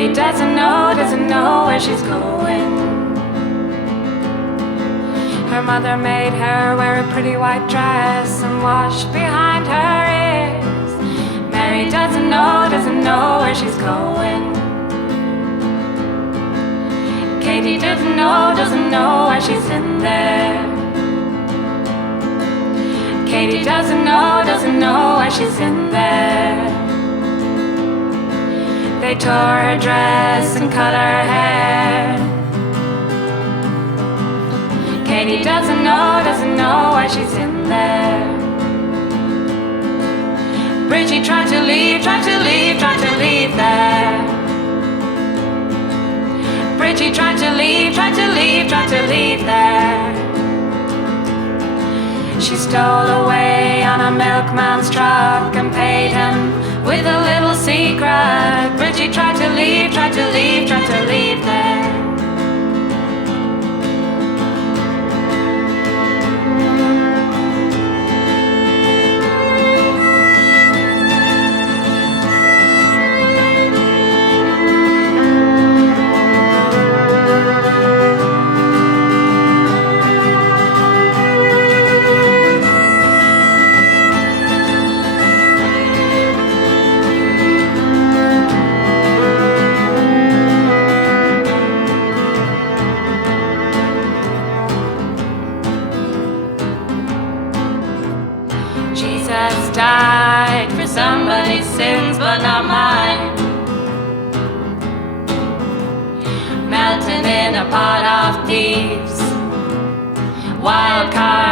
Mary doesn't know where she's going. Her mother made her wear a pretty white dress and wash behind her ears. Mary doesn't know where she's going. Katie doesn't know why she's in there. Katie doesn't know why she's in there. They tore her dress and cut her hair. Katie doesn't know why she's in there. Bridgie tried to leave there. Bridgie tried to leave there. She stole away on a milkman's truck and paid him with a little secret. Bridgie tried to leave there. Jesus died for somebody's sins, but not mine. Melting in a pot of thieves, wild card.